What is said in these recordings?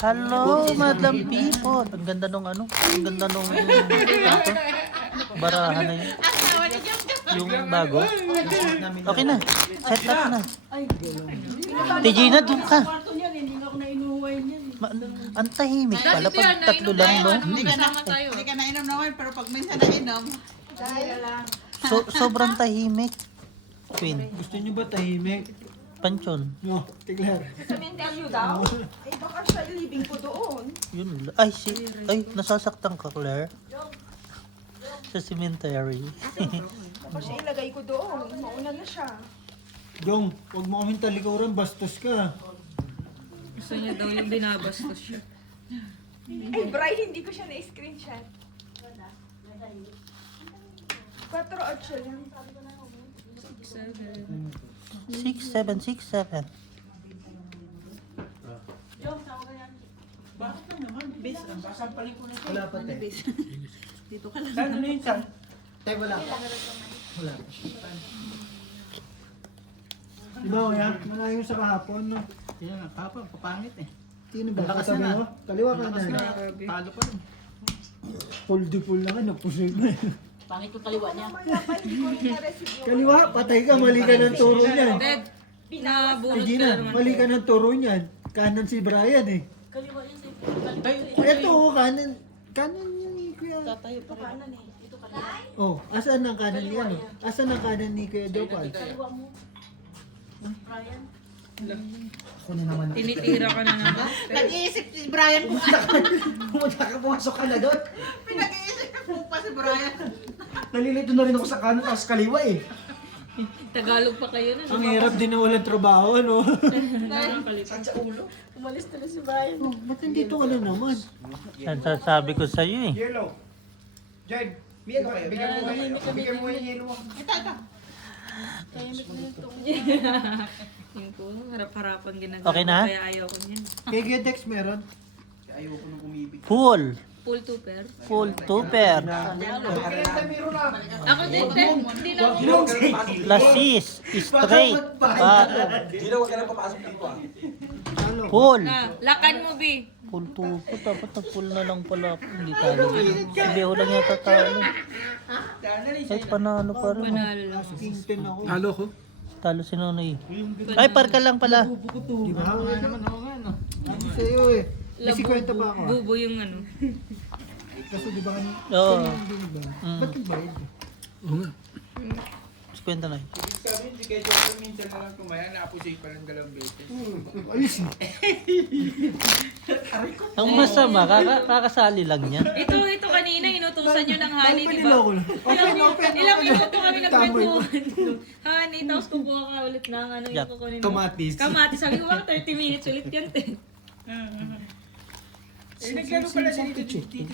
Hello, madam people. Ang ganda nung ano? Ang ganda nung ano? Barahan na yun. Yung bago. Okay na. Set up na. Tijina, doon ka. Ang tahimik pala pag tatlo lang, no? Hindi ka nainom naman, pero pag minsan nainom, Sobrang tahimik. Queen. Gusto niyo ba tahimik? Panchon. No, tiglar. Ay, baka siya living ko doon. Yun. Ay, nasasaktan ka, Claire. Sa cemetery. Baka siya ilagay ko doon. Mauna na siya. Jong, huwag mo kaming talikuran, bastos ka. Gusto niya daw yung binabastos siya. Ay, Bri, hindi ko siya na-screenshot. 4-8 lang. 6767. Wala pa, te. dito ka lang. Saan ano yun, Sam? Te, wala. Wala. Diba, kuya? Malayo sa kahapon, no? Yan, kapag papangit eh. Sino ba? Lakas Katabi na. mo? Kaliwa ka na. Talo pa rin. Full di full na ka, nagpusoy na. Pangit yung kaliwa niya. Mamaya pa, hindi ko rin na-receive yung... Kaliwa, patay ka, mali ka ng turo niyan. Dad, Ay, nabunot di ka na, naman. mali ka ng turo niyan. Kanan si Brian eh. Kaliwa yan sa'yo. Ito, oh, kanan. Kanan yun ni Kuya. Tatayo pa rin. Ito kaliwa. Oh, asan ang kanan ni ano? Asan ang kanan ni Kuya Jopal? Kaliwa mo. Brian. Ako na naman. Tinitira ka na naman. Nag-iisip si Brian kung ano. Pumunta ka, pumasok ka na doon. Pinag-iisip mo pa si Brian. Nalilito na rin ako sa kanan tapos kaliwa eh. Tagalog pa kayo na. Ang hirap din na walang trabaho, ano? Nakakalitan. Umalis na si Brian. Oh, ba't nandito ka na naman? Yan sasabi ko sa'yo eh. Yellow. Jed, bigyan mo kayo. Bigyan mo yung yellow. Ito. Tahimik na yung tong. Yung po, harap-harapan ginagawa. Okay na? Kaya ayaw ko niyan. Kay Kuya Dex meron? Ayoko nang umibig. Full. Full two-pair. Full two-pair. Ako din, hindi na ako. Lasis. Straight. Full. Lakan mo, B. Full two. Dapat nag-full na lang pala. Hindi talo. Hindi ako lang yata talo. Ay, panalo pa rin. Panalo lang. King 10 ako. Halo ko. Talo si Nonoy. Ay, parka lang pala. Di ba? Ano sa'yo eh. May 50 pa ako. Bubo yung ano. Kasi di ba kanina? Oo. Hindi ba? Ba't yung bayad? Oo nga. Kwenta na. Ibig sabihin, si Kay Joker minsan na lang kumaya, na-appreciate pa ng dalawang beses. Ayos eh. Ang masama, kakasali lang niya. Ito kanina, inutusan nyo ng honey, di Nila ba? ako lang. Ilang minuto kami nagkwentuhan. Honey, tapos kukuha ka ulit ng ano yung Yak. kukunin mo. Kamatis. Kamatis. Sabi ko, 30 minutes ulit yan, te. Eh, naglaro pala dito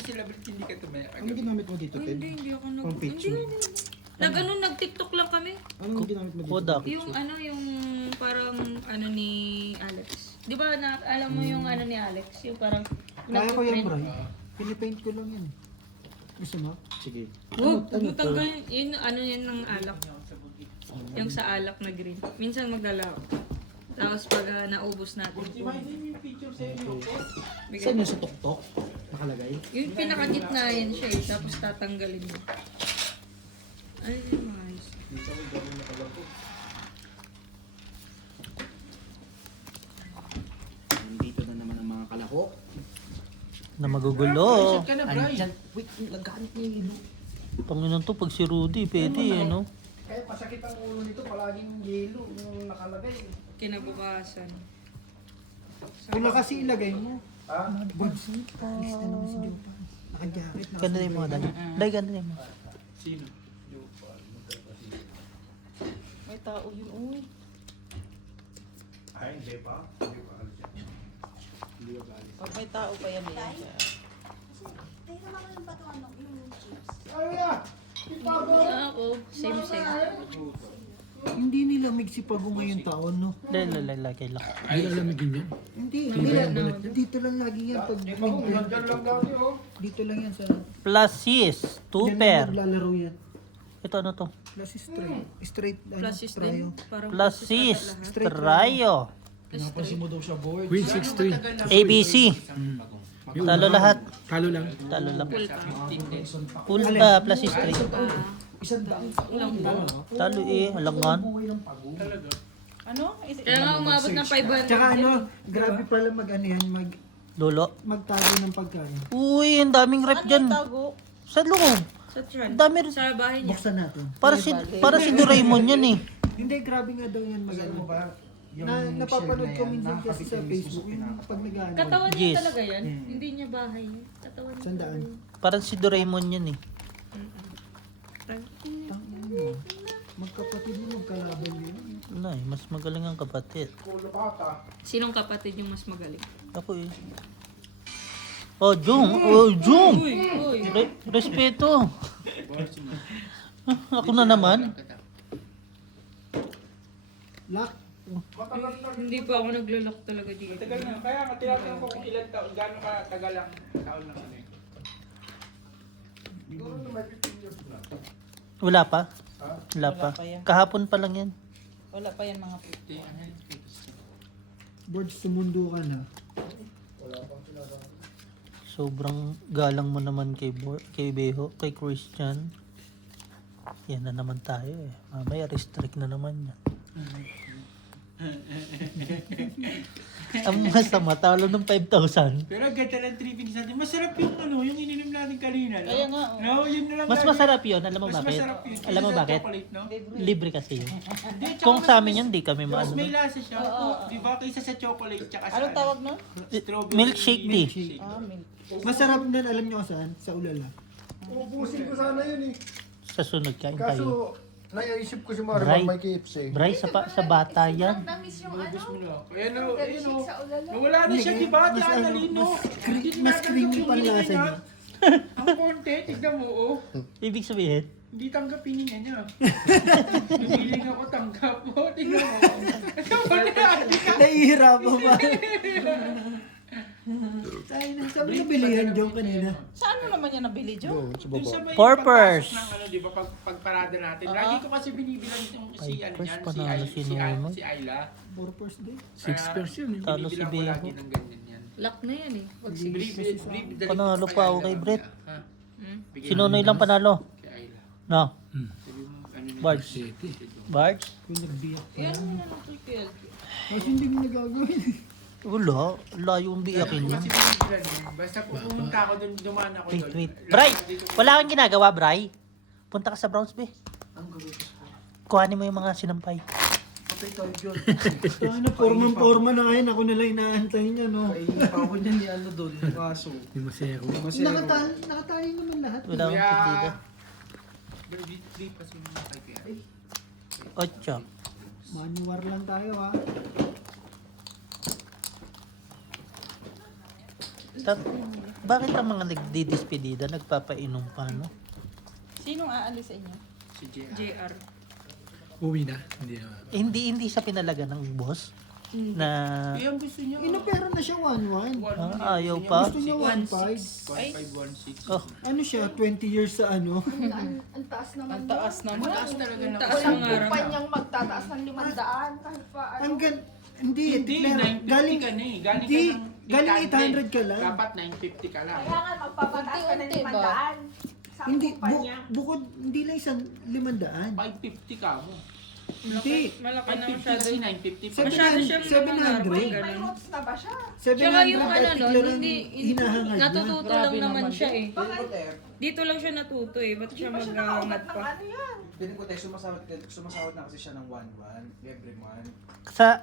sila, ba't hindi ka tumaya? Ano ginamit mo dito, Ted? Hindi ako nag... Pang picture. Nag-tiktok lang kami. Ano ginamit mo dito? Kodak. Yung parang ano ni Alex. Di ba alam mo yung ano ni Alex? Yung parang... Kaya ko yan, nagpiprint. bro. Pinipaint ko lang yan. Gusto mo? Sige. Huwag, tanggal yun, ano yun ng alak. Yung sa alak na green. Minsan maglalaro. Tapos pag naubos natin. Saan yung sa tuktok? Nakalagay? Yung pinakagitna yan siya eh. Tapos tatanggalin mo. Ay, nice. Nandito na naman ang mga kalako. Na magugulo. Ka na, Bray. Andyan, wait, nagkahanap niya yung ilo. Panginan to, pag si Rudy, pwede eh, no? Kaya pasakit ang ulo nito, palaging yelo yung nakalagay. Kinabukasan. Wala kasi ilagay mo. Ha? Buds. Lista naman si Jopa. Naka-jacket. Ganda rin mo, Dali. Dali, ganda rin mo. Sino? May tao yun, uy. Ay, hindi pa. Pag may tao pa yan, yan. Ay, yeah! Ako, same. Hindi nilamig si Pago ngayong taon, no? Dali, lagay lang. Hindi lalamigin yan? Hindi. Dito lang lagi yan. Pag Nandyan lang dati, oh. dito lang yan sa... Plasis. Yan Two-pair. lang naglalaro yan. Ito ano to? Plus straight. Straight, ano, Plasis trio. din. Parang Plasis. ata lahat. Straight Trayo. Napansin mo daw siya, boy. Queen 6-3. ABC. Talo lahat. Talo lang. Talo lang. Full pa. Full ba plus history? Isang daan. Ilang po. Talo eh, halangan. Ano? Kaya nga umabot ng 500. Tsaka ano, grabe pala mag-ano yan, Lolo. magtago ng pagkain. Uy, ang daming rep dyan. Tago. Sa loob. Sa trend. Ang dami rin. Sa bahay niya. Buksan natin. Para si Doraemon yan eh. Hindi, grabe nga daw yan mag-ano. Napapanood ko minsan kasi sa Facebook, yung pag nag-ano. Katawan Yes. niya talaga yan. Hindi niya bahay. Katawan niya. Sandaan. Parang si Doraemon yan eh. Magkapatid mo, magkalaban yun. Ano eh, mas magaling ang kapatid. Sinong kapatid yung mas magaling? Ako eh. Oh, Jung! Oh, Jung! Uy! Respeto! Ako na naman. Lock. Hindi pa ako naglalak talaga dito. Tagal na. Kaya nga tinatanong ko kung ilan taon, gaano ka tagal ang taon lang ano eh. Wala pa? Wala pa. pa yan. Kahapon pa lang yan. Wala pa yan mga Board, sumundo ka na. Sobrang galang mo naman kay Beho, kay Christian. Yan na naman tayo eh. Mamaya restrict na naman yan. Ang masama, talo ng 5,000. Pero ganda ng tripping sa atin. Masarap yung ano, yung ininom natin kanina. No? Kaya nga, oh. No, yun na lang. Mas masarap yun. Alam mo Mas bakit? masarap yun. Alam mo Kaysa sa bakit? chocolate, no? Libre kasi yun. Hindi, tsaka Kung mas- sa amin yan, di kami Mas maano. may lasa siya. Di ba? Kaysa sa chocolate, tsaka sa Anong tawag nun? strawberry. Milkshake tea. Ah, milk. Masarap nun, alam nyo kung saan? Sa ulala. Ubusin ko sana yun eh. Sa sunod kain tayo. Kaso, naisip ko si Bray. Marimar may KFC. Bray, sa bata yan. Namis yung Ubus mo ano. na. Kaya no, ayun o. Sa ulala. Nawala na siya, di ba? Di Mas ano, Annalino. mas creamy pa ang lasa niya. Ang konti, tignan mo, oh. Ibig sabihin, Hindi tanggap hininga niya. Lumiling ako, tanggap mo. Tignan mo. Nahihirapan pa. Sabi na bilihan Jong kanina. Saan mo naman yan nabili, Jo? Oo, sa Dun baba. sa may Purpose. pagtaas ng ano, di ba, pagparada natin. Lagi ko kasi binibilang yung si ano Purpose yan, panalo si Nono. si Ayla. Purpose day. 6 yun eh. Talo si Binibilang ko Beho. lagi ng ganyan yan. Lock na yan eh. Pag si Panalo pa ako kay Brett. Ha? Hmm? Bigyan Si Nonoy lang panalo. kay Ayla. No. Sabi mo, ano niya, Bards. Bards? Kung nagbiyak pa. Yan mo na ng PPL. Kasi hindi mo nagagawin. Wala. Layo yung biyakin niya. Kasi binibilang yun. Basta pumunta ako dun, dumaan ako Wait, dun. wait. Bray! Wala kang ginagawa, Bray. Punta ka sa Browns Bay. Kuhanin mo yung mga sinampay. Tayo na, forma na ngayon. Ako nalang inaantay niya, no? Yung masero. Nakatayo naman lahat. Wala kang Kuya. pagdida. Three pa sino na kay Kuya. 8. Manuwar lang tayo, ha? Bakit ang mga nagdidispedida nagpapainom pa, no? Sinong aalis sa inyo? Si JR. JR. Uwi na. Hindi na. Eh, hindi siya pinalaga ng boss na Eh, ang gusto niya. Inopera na siya 1-1. ayaw pa. Gusto niya 1-5. 1516. Oh, Ano siya, 20 years sa ano? Ang taas naman. Ang taas naman. Mataas talaga na. Taas Walang mga araw. kumpanyang magtataas ng 500 kahit pa ano. Hanggang, hindi, Hindi, Claire, 950 ka na eh. Galing hindi, ka ng galing 800 ka lang. Dapat 950 ka lang. Kaya nga magpapataas ka ng Unti-unti ba? 500. Sa Hindi, kumpanya. bukod, hindi lang isang 500. 550 ka mo. Hindi, Malaki na 550 masyado. kasi 950 pa. Masyado siya 700. May ganun. roots na ba siya? 700 Tsaka yung ano at nun, lang hindi, hinahangad na. natututo lang Grabe naman naman siya eh. Bakit? Dito lang siya natuto eh. Ba't siya Di ba siya mag-aangat nakaugat ng pa? ano yan? Piling ko tayo, sumasahod na kasi siya ng 1-1 every month.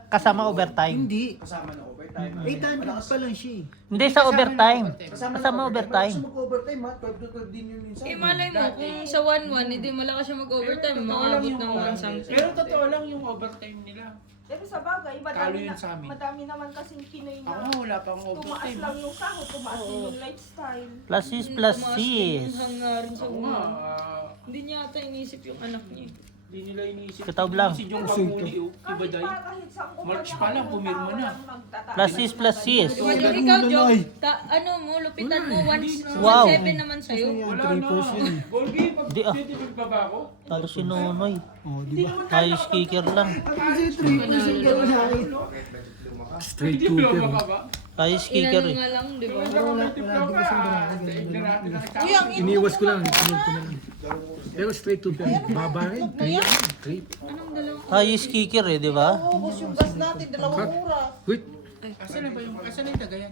kasama overtime. Hindi, Kasama na overtime. 800 pa lang siya eh. Hindi sa overtime. Kasama Kasama na overtime. Gusto mag-overtime ha, 12 to 12 din yun minsan. Eh malay mo, kung sa 1-1, hindi malakas siya mag-overtime. Makakabot ng 1 something. Pero totoo lang yung overtime nila. Pero sa bagay, Talo yun sa amin. madami naman kasing Pinoy Ako na wala pang tumaas overtime. lang yung sahod, tumaas din yung lifestyle. Plus is plus is. Hangarin sa Ako nga, una. Hindi niya ata inisip yung anak niya eh. Hindi nila iniisip. Kataob lang. Si Jong Pamuli, oh. Iba Kahit dahil. pa, kahit sa March pa lang, pumirma na. Plus is plus is. Diba yung ganun ikaw, lang Jong, ay. ano mo, lupitan mo, Wow. 1.7 naman sa'yo. Wala 3% na. eh. Golgi, Di, ah. pag-titipid pa ba ako? Talo si Nonoy. Oh, di ba? Ayos kicker lang. Kasi 3% gano'n sa akin. Straight Hindi mo cooper. lang ba? Ayos kicker Inano eh. nga lang, di ba? Wala din kasi marami ganun. Kuya, ang Iniwas ko lang, sunod ko na lang. Pero straight cooper. Baba rin. Trip. Anong dalawang? Ayos kicker eh, di ba? ubos yung gas natin, 2 oras. Wait. Asan na ba yung, asan na yung tagayan?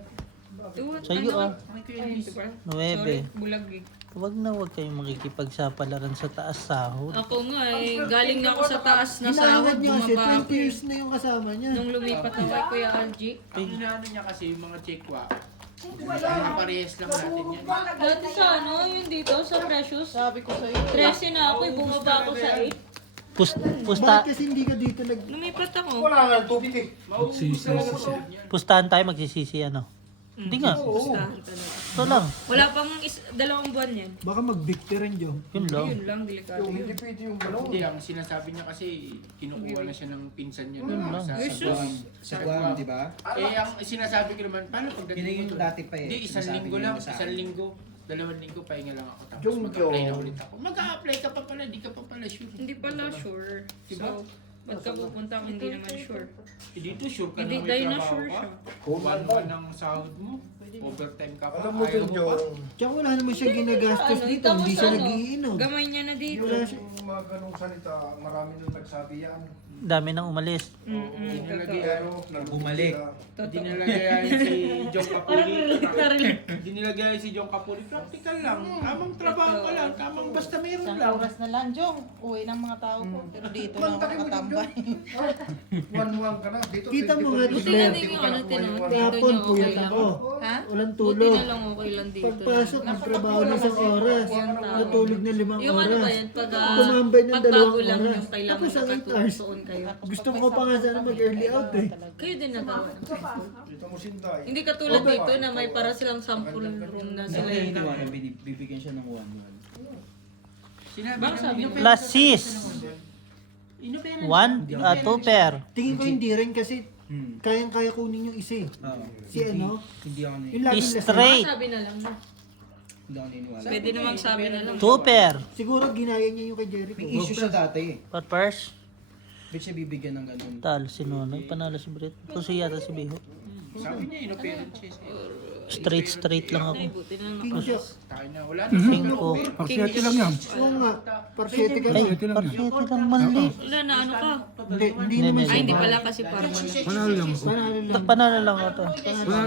Sa iyo ah. Ay, di ba? 9. Sorry, bulag eh. Huwag kayong makikipagsapalaran sa taas sahod. Ako nga eh, galing na ako sa taas na sahod, Hinahanap niya kasi bumaba 20 ako. years na yung kasama niya. Nung lumipat ako kay Kuya Algie. Ang inaano niya kasi yung mga chekwa. Parehas lang natin yan. Dati sa ano, yung dito, sa Precious. Sabi ko sa'yo. 13 na ako, bumaba ako sa 8. Pusta, Bakit kasi hindi ka dito nag... Lumipat ako. Wala nga, tubig eh. Maubos na Sisi. pustahan tayo magsisisi ano. Hindi nga. Pustahan talaga. Ito lang. Wala pang 2 buwan yan. Baka mag-victory Joe. Yun lang. Yun lang, delikado yun. Hindi pwede yung balon. Hindi, ang sinasabi niya kasi kinukuha na siya ng pinsan niya Yun doon lang. sa Jesus. Guam. Sa Guam, di ba? Eh, ang sinasabi ko naman, paano pagdating Binigay mo ko doon? dati pa eh. Hindi, isang Sinasabi linggo niya lang, sa akin. isang linggo. 2 linggo, pahinga lang ako. Tapos Yung mag-apply na Joe. ulit ako. Mag-a-apply ka pa pala, di ka pa pala sure. Hindi pala sure. Diba? So, ba't ka pupunta kung hindi naman sure? Eh, dito sure ka Hindi, na may dahil na trabaho sure ka. siya. 1 month ng sahod mo. Overtime ka pa. Alam mo Ayaw din mo pa. yung... Tsaka wala naman siya ginagastos Ano, dito. tapos Hindi siya ano, nag-iinom. Gamay niya na dito. Wala siya. Yung mga ganong salita, marami nang nagsabi yan. Dami nang umalis. Hindi nilagay Totoo. ano. Bumalik. Hindi nilagay si John Capuli. Literal. Hindi nilagay si John Capuli. Practical lang. Tamang trabaho ka lang. Tamang basta meron Isang lang. oras na lang, Jong. Uwi ng mga tao ko. Pero dito lang ako Mantakin mo din, katambay. One ka na. Dito, Kita mo nga, Buti na din yung ano, tinawag. Dito Kahapon, niya okay puyat lang. ako. Ha? Walang Buti tulog. na lang okay lang dito. Pagpasok, nagtrabaho ng isang oras. Natulog na 5 Yung ano ba oras. yan, pag Tumambay ng pagbago 2 lang oras. yung kailangan Tapos ang 8 hours. nakatuon kayo. Gusto ko pa nga sana mag-early out eh. Kayo din nagawa ng schedule. Dito mo sinday. Hindi katulad dito na may para silang sample room na Sa sila kanya yung iniwanan, bibigyan siya ng 1 month. Sinabi Baka namin, sabi mo. inopera Plus siya sis. Inopera 2 pair. Tingin ko hindi rin kasi Hmm. kayang-kaya kunin yung isa eh. Oo. Si ano? Hindi ako Yung laging lasing. Straight. Sabi na lang na. Hindi ako niniwala. Pwede namang sabi na lang. 2 pair. Siguro ginaya niya yung kay Jericho. May issue siya dati eh. What pairs? Ba't siya bibigyan ng ganun? Talo si Nonoy. Panalo si Brett. Puso yata si Biho. Sabi niya, inopera siya. Straight lang ako. Ay, buti na King lang. siya. Tayo na, wala na siya. 5. Parsiyete lang yan. Oo nga. Parsete ka Ay, na. parfete lang mali. Wala na, ano ka? Hindi naman Ay, siya. hindi pala kasi parang. Panalo lang ako. Panalo lang. Panalo lang ako.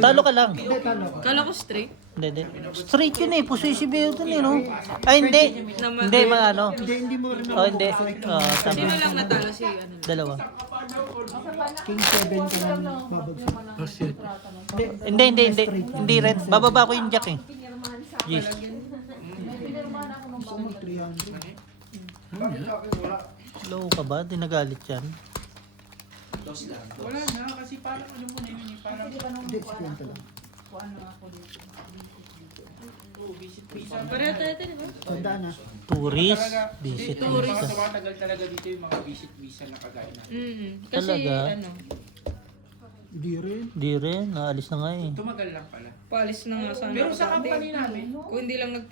Talo ka lang. Hindi, talo. Kala ko straight. Hindi. Straight yun eh. Puso si Biho dun eh, no? Ay, hindi. Hindi, mga ano. Hindi mo rin Oh, hindi. Sino Tama. lang natalo si ano? Dalawa. King 7 ka lang babagsak. Parsiyete. Hindi. Hindi red. Bababa ko yung jack eh. Yes. Gusto mo 300. Low ka ba? Di nagalit yan. Wala na, kasi parang ano mo na yun eh. Parang, Hindi, 50 lang. oh, visit visa. Pareho tayo, di ba? Tandaan na. Tourist. Visit Yung mga visa. tumatagal talaga dito yung mga visit visa na kagaya na. Kasi Talaga? ano, Hindi rin. Di rin. Naalis na nga eh. Tumagal lang pala. paalis na nga sana. Pero sa company namin, Kung hindi lang siya na rin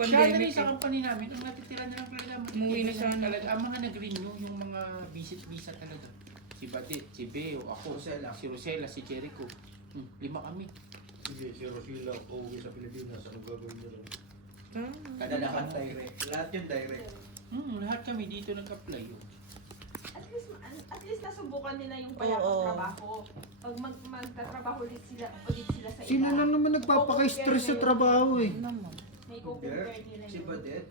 nag-pandemic. sa company namin, ang natitira na lang talaga. Umuwi na siya. Talaga, ang mga nag-renew, yung mga visit visa talaga. Si Badit, si Beo, ako, si Rosella, si Jericho. 5 kami. Sige, si Rosila, uuwi sa Pilipinas. Anong gagawin niya lang? Kada lahat. direct. Lahat yun direct. Lahat kami dito nag-apply. Oh. At least nasubukan nila yung payapang trabaho. Pag magtatrabaho ulit sila sa Sino iba. lang naman nagpapaka-stress sa trabaho eh. May compare nila Si yun. Badet,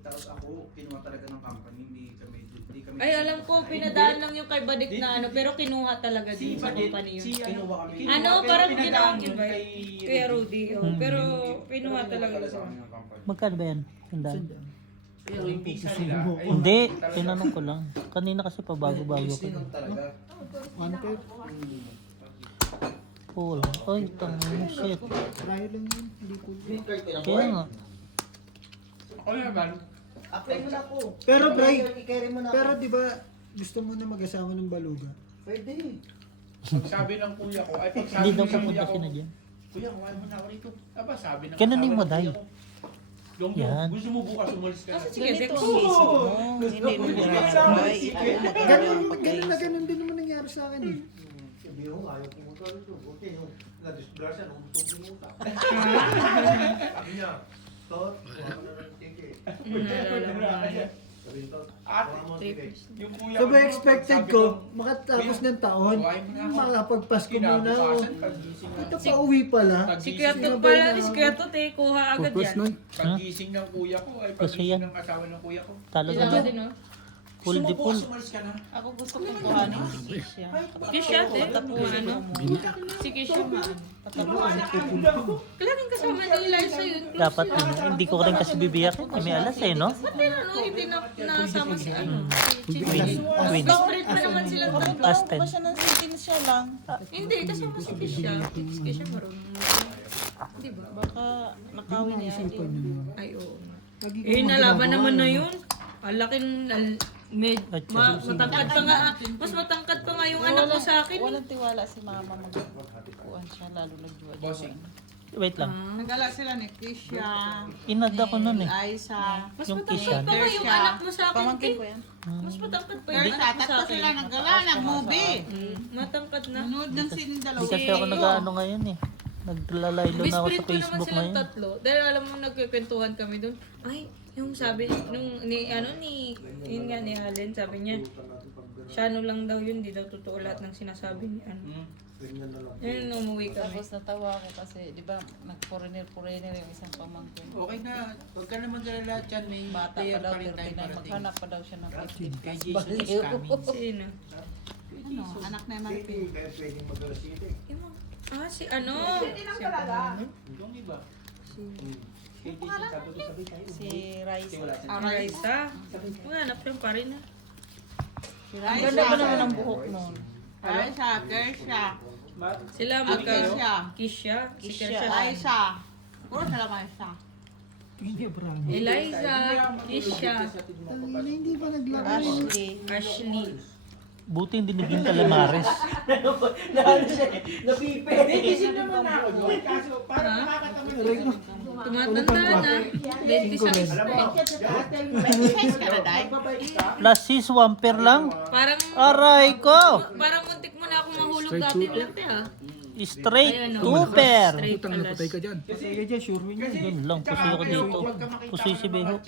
tapos ako, kinuha talaga ng company, hindi kami Ay, alam ko, pinadaan lang yung kay Badik na ano, pero kinuha talaga din sa Badit, company yun. si Kinuha kami. Ano, pero parang pinadaan ginawa yun ba? Kuya Rudy, oh. Pero kinuha talaga sa sa kami ng company. Magkano ba yan? Tandaan. Pero yung visa nila, ay, Hindi. Tinanong ko lang. Kanina kasi pabago-bago Bilis ko. din lang talaga. One pair. Cool. Ay, tangin. Shit. Try lang yun. Hindi ko. Kaya nga. ako naman, Apply mo na po. Pero Bray, I-carry mo na. pero di ba gusto mo na mag-asawa ng baluga? Pwede. pagsabi ng kuya ko, ay pagsabi Hindi daw ng pupunta kuya ko, sila dyan. kuya, kumain mo na ako rito. Aba, sabi ng Ganunin asawa mo, ng Day. kuya ko, Dong, Yan. gusto mo bukas umalis ka na. Sige, Ganito Dex. ang mismo mo. Hindi mo ginagawa. Ganun din naman nangyari sa akin eh. yung ayaw pumunta rito. Buti yung na-disgrasya nung gusto pumunta. Sabi niya, Tot, wala ka na ng ticket. Naalala mo nga yan. Sabi niya, Tot, Ate, wala mo ng ticket. yung kuya So ko, ba expected sabi ko, makatapos ng taon, Buhay mo na ako. makapagpasko muna ako. Kinabukasan, pagising na. Ito pa uwi pala. Si Kuya Tot pala, si Kuya Tot eh, kuha agad Purpose yan. nun. Pagising ng kuya ko, ay Kasi pagising yan. ng asawa ng kuya ko. Talo Sila na ka ba? din, oh. Full di full. Umalis ka na. Ako gusto kong kuhanin si Kisha. Kisha, te. Kung ano. Si Kisha. Laging kasama ni Eliza yun. Dapat hindi ko rin kasi bibiyak. May alas eh, no? Ba't din ano, hindi na nasama si ano? Si Twins. Twins. Best friend pa naman silang tatlo. Aston. Ba siya ng sitin siya lang? Hindi, kasama si Kisha. Si Kisha marunong. Di ba? Baka nakawin niya. Ay, oo. Eh, nalaban naman na yun. Ang laki matangkad pa nga. Mas matangkad pa nga yung anak ko sa akin. Walang tiwala si mama magkukuhan siya, lalo nagjuwa-juwa. Bossing. Wait lang. Nagala sila ni Kisha, Inad ako nun eh. Aiza. Mas Yung matangkad Kisha. pa nga yung anak mo sa akin. Pamangkin ko Eh. yan. Mas matangkad pa yung anak mo sa akin. nagala, nag-movie. Matangkad na. Nanood ng sining Hindi dalawa. kasi ako nag-ano ngayon eh. Naglalaylo na ako sa Best friend ko naman Facebook silang ngayon. tatlo. Dahil alam mo, nagkikwentuhan kami doon. Ay, yung sabi, nung, yun nga ni Allen, sabi niya, siya ano lang daw yun, di daw totoo lahat ng sinasabi ni ano. Yun, umuwi kami. Tapos natawa ako kasi, di ba, nag-foreigner yung isang pamangkin. Okay na. Huwag ka na mag-alala dyan. May Bata player pa daw, pa rin tayo 39. parating. Maghanap pa daw siya ng 15 Kay plus. Jason is coming. Sino? Ano, anak na naman. Hindi, kaya pwedeng mag-alas 7. Yung mga- si ano? Hindi lang talaga. Yung iba. Kay Jason, sabi ko sabay tayo. Si Raisa. Raisa. Maghanap siyang pa rin ah. Ang ganda pa naman ang buhok nun. Aisha, Kersha, Sila magka... Kersha, Kisha. Si Kisha. Kersha. Aisha. Puro sila Aisha. Eliza. Kisha. Hindi ba naglaro? Ashley. Ashley. Buti hindi naging calamares. Nagising naman ako doon. Kaso parang nakakatawa. Tumatanda na. 26. Exercise ka na, Day? Plus 6, 1 pair lang. Parang... Aray ko! Parang muntik mo na akong mahulog dati lang ah. Straight Ayan, 2 oh. pair. Straight Putang na patay ka dyan. Kaya dyan, sure win yun. Yun lang, pusoy ako dito. Pusoy si Beho.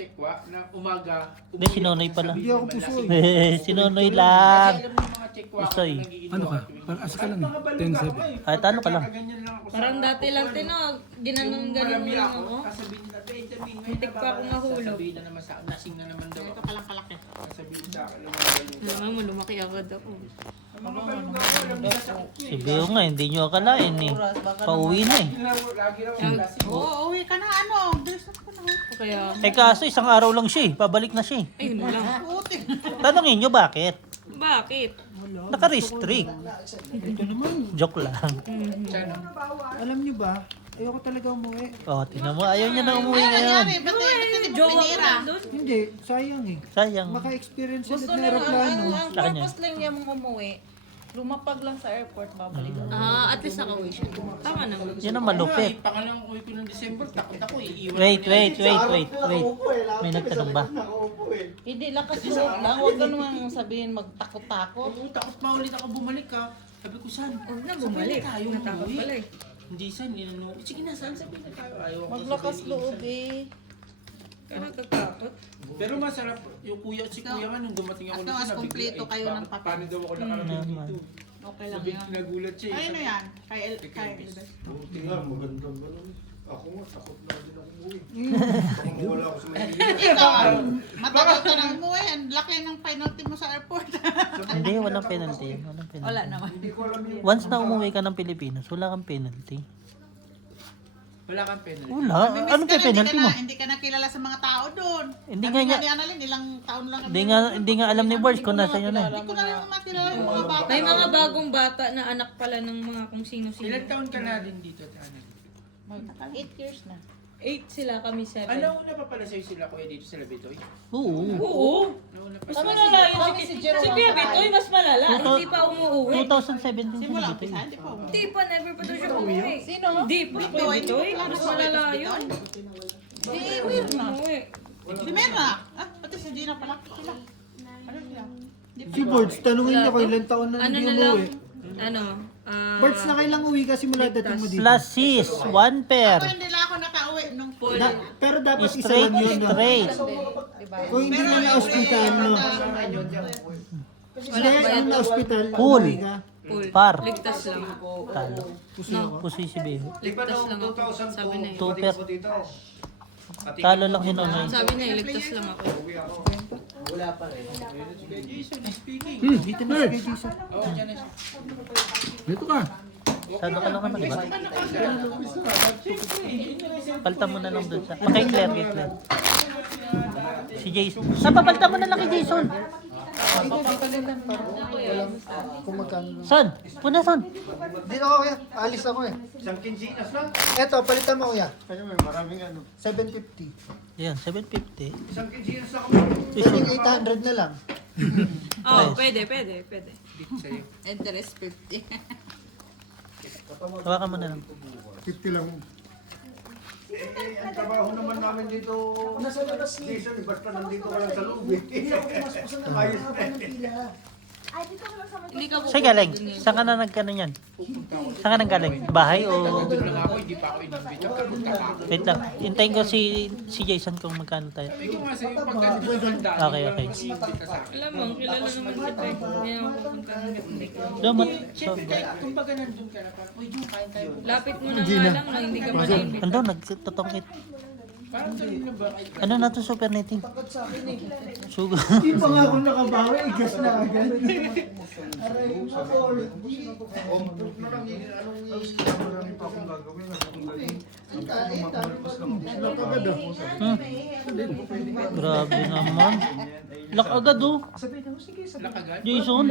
Na umaga. Hindi, si Nonoy pala. Hindi ako pusoy. Si Nonoy lang. Kasi alam mo yung mga checkwa. Pusoy. Ano ka? Parang asa ka lang eh. 10-7. Ay, talo ka lang. Ganyan lang ako sa... Parang dati lang tinog. Ginanong ganon Marami lang ako. ako. Sasabihin nila, Benjamin, ngayon Muntik pa akong mahulog. Sasabihin na naman sa akin, nasing na naman daw. Ito palang kalaki. Sasabihin sa akin, lumabaluga. Alam mo, lumaki agad ako. Mga baluga ko, alam nila sa Si Beho nga, hindi nyo akalain eh. Pauwi na eh. Lagi raw ang lasing. Oo, uwi ka na ano. Bilis na ko na. Kaya, Eh kaso, isang araw lang siya eh. Pabalik na siya eh. ayun lang. Puti. Tanongin nyo bakit? Bakit? Naka-restrict. Joke lang. Alam niyo ba, ayoko talaga umuwi. Oh, tingnan mo. Ayaw niya na umuwi Ano ngayon. nangyari? Ba't hindi mo Jowa ko pinira? nandun. Hindi, sayang eh. Sayang. Maka-experience Gusto ulit na lang, aeroplano. ang Laki niya. purpose lang niya mong umuwi. Lumapag lang sa airport, babalik. At least nakauwi siya. Tama naman. Yan ang malupit. Pangalang uwi ko ng December, takot ako eh. Iwan Wait, ko niya. wait. May nagtanong ba? Hindi, lakas loob lang. Huwag ka naman sabihin magtakot-takot. Oo, takot pa ulit ako bumalik ka. Sabi ko, saan? Huwag na bumalik. Tayo Natakot umuwi. pala eh. Hindi saan, ninano. Sige na, saan sabihin na tayo? Ayaw ako Maglakas sabihin. loob eh. Kaya nagkakapot. Pero masarap, yung kuya, si kuya nga nung dumating ako As long as nabigla, kumpleto kayo ng papel. Paano daw ako nakarating dito? Okay lang Sabi, yan. nagulat siya eh. Ano yan? Kay Elvis. Buti nga, magandang ganun. Ako nga, takot na din ako umuwi. Kung wala ako sa Maynila. Ikaw, matagal ka nang umuwi. Ang laki ng penalty mo sa airport. Hindi, walang penalty. Walang penalty. Wala naman. Once na umuwi ka ng Pilipinas, wala kang penalty. Wala kang penalty. Wala. Namimiss Ano ka pa na, penalty mo? Hindi ka nakilala sa mga tao doon. Hindi Sabi nga niya, ni Annalyn, ilang taon lang hindi nga alam ni Bars kung nasa yun eh. Hindi ko na rin makilala yung mga bata. May mga bagong bata na anak pala ng mga kung sino-sino. Ilan taon ka na din dito, Tana? 8 years na. 8 sila, kami 7. Ano una pa pala sa'yo sila kuya dito sa Labitoy? Oo. Oo. Nauna pa Mas sa'yo. malala yun. Kami si Jerome Si Kuya ang Bitoy, mas malala. Hindi pa umuwi. 2017 Simula siya umpisa, dito. hindi pa umuwi. Hindi pa, never pa daw siya umuwi. Sino? Hindi pa, Kuya Bitoy. Mas malala yun. Si Mirna. Umuwi. Si Mera. Pati si Gina pala. Sila. Ano sila? Si Bords, tanungin niyo ko ilang taon na Ano hindi na lang, umuwi. ano, Birds na kailang uwi ka simula dating mo dito. Plus sis, 1 pair. Ako hindi lang ako nakauwi nung Full. Pero dapat isa Straight, lang yun. No? straight. Kung hindi na na-hospital, no? Hindi, yung na-hospital, Cool. uwi ka. Full. Par. Ligtas lang. Talo. Pusi si Beho. Ligtas lang ako. Sabi na eh. 2 pair. Talo lang si Nonoy. Sabi na eh, ligtas lang ako. Dito na si Jason. Dito ka. Sado ka lang naman, di ba? Palta mo na lang dun sa... Kay Claire, kay Claire. Si Jason. Papalta mo na lang kay Jason. Kung magkano. Son, puna son. Dito ako kuya. Alis ako eh. Isang kinsinas lang. Eto, palitan mo kuya. Kasi may maraming ano. 750. Yan, 750. Isang kinsinas lang. Pwedeng 800 na lang. Oh, pwede. Dito sa'yo. interest 50. Hawakan mo na lang. 50 lang. Ang trabaho naman namin dito. Nasa labas Jason, basta nandito ka lang sa loob. Ayos na. Ay, dito ko lang sa may... Hindi ka Saan galing? Saan ka na nagkano yan? Saan ka nang galing? Bahay o... Doon lang ako, hindi pa ako inimbita. Pupunta pa ako. Wait lang. Hintayin ko si Jason kung magkano tayo. Ikaw nga sa'yo, pagka dito sa handaan, Okay, okay. inimbita sa akin. Alam mo, kilala naman kita eh. Hindi ako pupunta hanggat hindi ka. Lumot. Siyempre, kumbaga nandun ka na, parang, uy, yung kain tayo. Lapit mo na nga lang na hindi ka pa na-invite. Ando, nagtotongkit. Parang ganun na ba? Ano na to super nating? Sugo. Hindi pa nga ako nakabawi. Igas na agad. Aray, Grabe naman. Lak agad oh. Nakagad? Jason.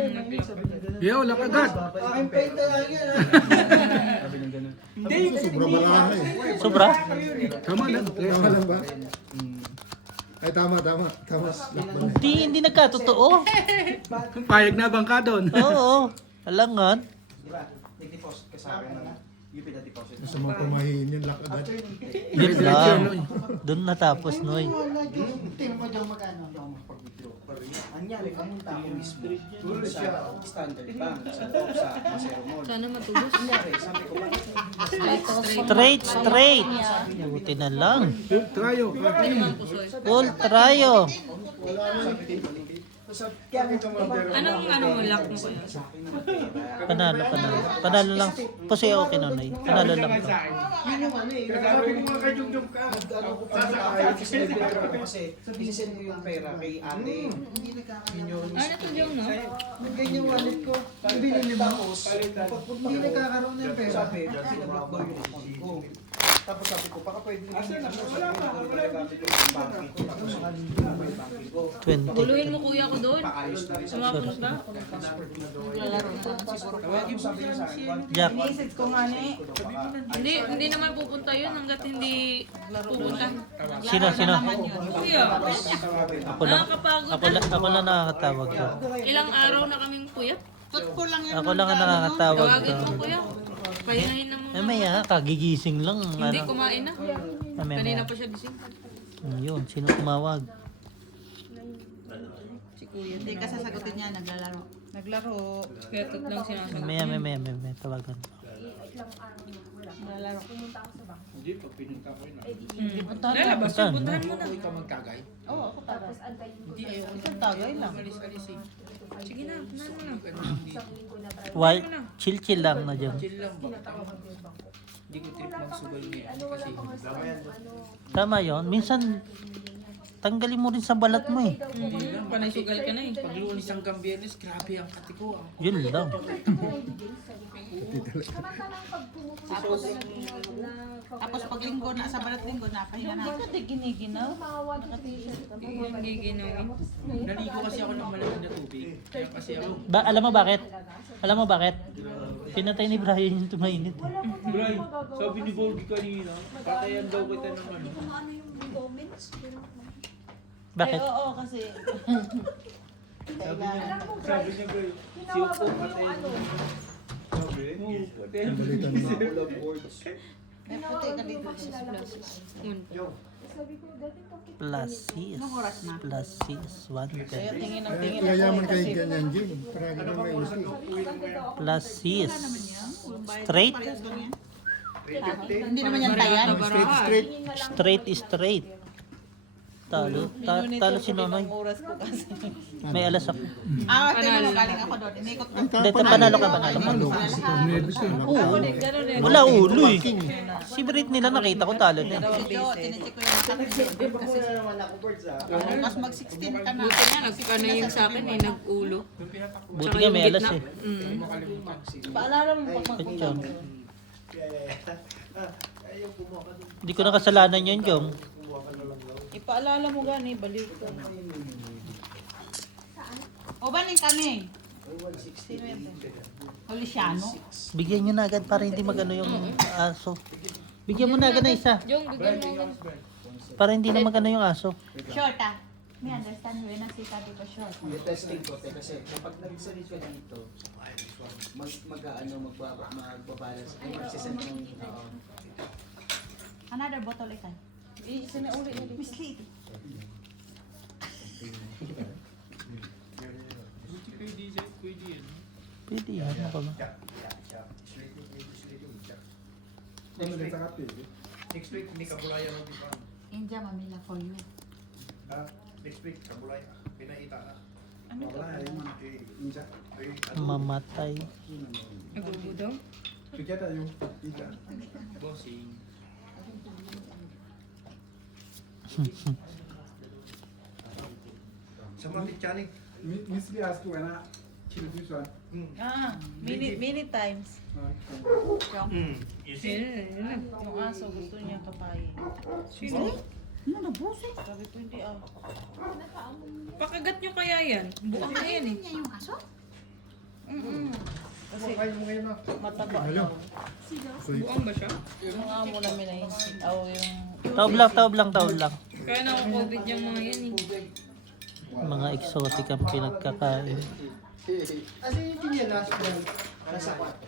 Yo, lak agad. Aking paint lang yan. Hindi, Sobra baka eh. Sobra? Tama lang. Tama lang ba? Ay, tama. Hindi nagkatotoo. Payag na bangka doon. Oo. Alangan. Diba? Nag-deposit ka sa akin ng UP na deposit. Gusto mo kumahin yung lak agad. Yun lang. Doon natapos, Noy. Tingnan mo dyan magkano. Anyari, pumunta ako mismo. Doon sa Standard Bank, sa Masero Mall. Sana matubos. Anyari, sabi ko, Straight. Buti na lang. Tayo. Hindi naman pusoy. Full tryo. Anong mo lock mo kaya? Panalo. Panalo lang. Kasi okay na, Noy. Panalo lang. sa akin. Yun yung ano eh. Sabi ko mga kajugdug ka. kasi isisend mo yung pera kay ate. Ano to yung no? Ganyan yung wallet ko. Binili mo. Tapos, Hindi nagkakaroon ng pera. sabi, pinablock daw yung account ko. Tapos sabi ko, baka pwede naman yung nagagamit ko yung banking ko. Tapos yung banking ko. 20. Guluhin mo kuya ko doon. Paayos na rin sa Sumapos ba? Lalaro na lang siguro. Tawagin mo siya si Jack. Message ko nga ni. Hindi naman pupunta yun hanggat hindi pupunta. Sino? Kuya, Ako lang. nakakapagod Ako lang nakakatawag ko. Ilang araw na kaming kuya. Tutpo lang yan. Ako lang ang nakakatawag Tawagin ko. mo kuya. Pahingahin na muna. Maya, kagigising lang. Hindi Ano? kumain na. Maya. Kanina pa siya gising. Yun, sino tumawag? Si kuya. Hindi ka sasagutin niya, naglalaro. Naglaro. Kaya tot lang sinasagot. Maya, tawagan. Naglalaro. Hindi, pag pinunta ko yun. Lalabas yun, puntahan mo na. Uy ka magkagay. Oo, ako tagay. Hindi, ayaw ko. Isang tagay lang. Alis eh. Sige na, puntahan mo na. Why? Chill lang na dyan. Chill lang, bakit ako? Hindi ko trip magsugal ngayon kasi Tama yon. Minsan, tanggalin mo rin sa balat mo eh. hindi lang. Panay sugal ka na eh. Pag Lunes hanggang Biyernes, grabe ang kati ko. Yun lang. Tapos pag linggo na, sa balat linggo, napahinga na. Hindi giniginaw. Yung giginawin. Naligo kasi ako ng malamig na tubig. Kaya kasi ako, Alam mo bakit? Pinatay ni Brian yung tumainit. Brian, sabi ni Borgie kanina, patayan daw kita ng ano. Bakit? Oo, kasi Sabi niya, Brian, si Upo patayan mo. Sabi, patayan mo. Ginawa puti ka ko dito yung sa pakilala ko. plus. Sabi ko, dati bakit Plus sis. Anong oras na? Plus sis. 1 Kaya tingin ng Kaya tingin kaya ako yaman eh, kay kasi ganyan, Jim. Parang naman may isi. Plus sis. Straight. Hindi naman yan tayan. Straight, straight. Straight is straight. Talo. Talo si Nonoy. ibang oras ko kasi. May alas ako. Tingnan mo, galing ako doon. Inikot ko. Dito, panalo ka, panalo ka. Tornado siya. Ako din, gano'n eh. Wala ulo eh. Si Brit nila nakita ko talo din. Si Jo, tinisik ko yung nakatibig. Kasi bukas mag-16 ka na. Buti nga, nagkano yung sa akin eh, nag-ulo. Buti nga may alas eh. Paalala mo pag Atyan. Ayaw kumuha ka doon. Hindi ko na kasalanan yun, Jong. Kumuha ka na lang daw. Ipaalala mo gani, balik ko. O ba ning kami? Polisiano? Bigyan nyo na agad para hindi magano yung aso. Bigyan mo na agad na isa. Yung, bigyan mo agad. Para hindi na magano yung aso. Short ah. May understand mo yun ang sita di ba short? Yung testing ko, kasi kapag nag-salit ka dito, magbabalance. Magsisend yung, Another bottle ika. Sinauli na Miss Lady. Pwede yan. Ano ka ba? Next week, hindi kabulaya ng iba. India Mamila for you. Next week, kabulaya. Pinaita na. Mamatay. Nagubo daw. Bossing. Sa mga tiyanig. Miss Lee asked you na television. many times. You see? Yung aso gusto niya kapain. Sino? Ano na busi? Sabi ko hindi ah. Pakagat nyo kaya yan. Bukas na yan eh. Niya yung aso? Kasi Kaya mo ngayon na. mataba Hello. daw. Buang ba siya? Yung amo namin ay yung Taob lang, taob lang, taob lang. Kaya naka-COVID yung mga yan eh. Mga exotic ang pinagkakain. Kasi yung tinyalas ko, nasa kwarto.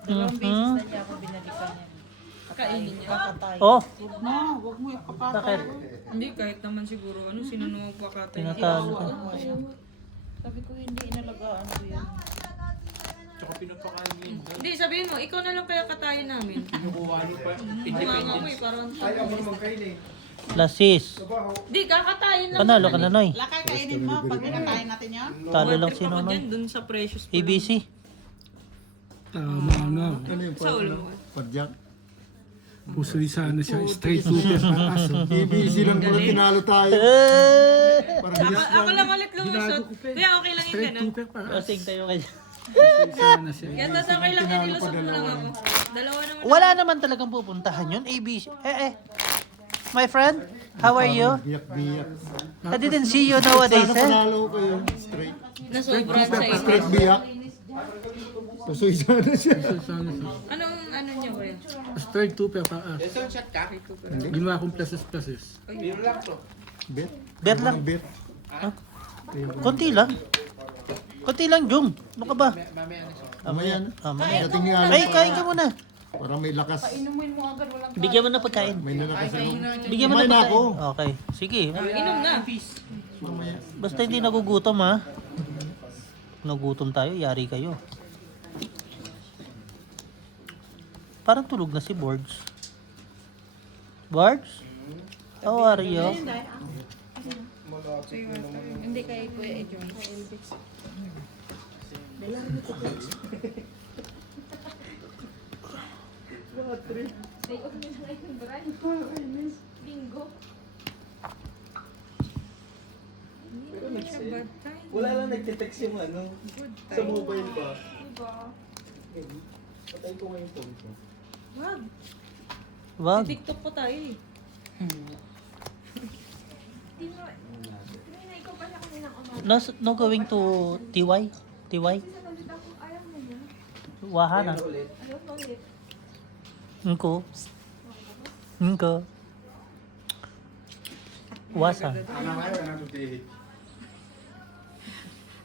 dalawang beses na niya ako binalikan niya. Kainin niya. Kakatay. Oh, No, wag mo yung kapatay. bakit? Hindi, kahit naman siguro ano, sinunod pa ka tayo. Tinatalo ka. Sabi ko hindi inalagaan ko yan. Tsaka pinapakain mo yun. Hindi, sabihin mo, ikaw na lang kaya katayin namin. Kinukuha mo pa. Bunganga mo eh, parang... Ayaw mo naman kain eh. Lasis. Trabaho. Hindi, kakatayin lang. Panalo ka na, Noy. Lakay kainin mo pag kinakain natin yan. Talo lang si Ako Nonoy. dyan, dun sa precious pa lang. ABC. Tama nga. Ano yung Sa ulo mo. padyak? Pusoy sana siya. Straight shooter para aso. BBC lang pala tinalo tayo. Ako lang ulit lumusot. Kaya okay lang yung Straight ganun. shooter para aso. Kasing tayo kayo. Pusoy sana siya. Kaya tas okay lang yan, nilusot mo lang ako. Dalawa naman. Wala naman talagang pupuntahan yun. ABC. My friend, how are you? Biyak-biyak. I didn't see you nowadays, Sana eh. panalo kayo. Straight. Nasobran sa iyo. Straight biyak. Pusoy sana siya. Anong ano niya kuya? Straight shooter para aso. Ito shot ka. Ginawa kong pluses. Biro lang to. Bet. Bet lang. Bet. Konti lang. Konti lang, Jung. Ano ka ba? Mamaya na siya. Amayan. Amayan. Dating ni Alan. Ay, kain ka muna. Para may lakas. Inumin mo agad walang Bigyan mo na pagkain. May nalakas ako. Bigyan mo na Kumain na pagkain. ako. Okay. Sige. Inom na. Mamaya. Basta hindi nagugutom, ha? Nagutom tayo, yari kayo. Parang tulog na si Borgs. Borgs? How are you? Hindi kay Kuya Edyon. Day off nyo na ngayon, Brian. Bingo. Wala lang nagtitext yung ano, sa mobile ba? Diba? Patay ko ngayon phone ko. Wag. Wag. TikTok pa tayo eh. Di mo, kanina ikaw pa siya kaninang umaga. No going to TY? TY? Kasi nalita ko, ayaw mo yun. Wahana. Ayaw mo ulit. Nko. Nko. Wasa.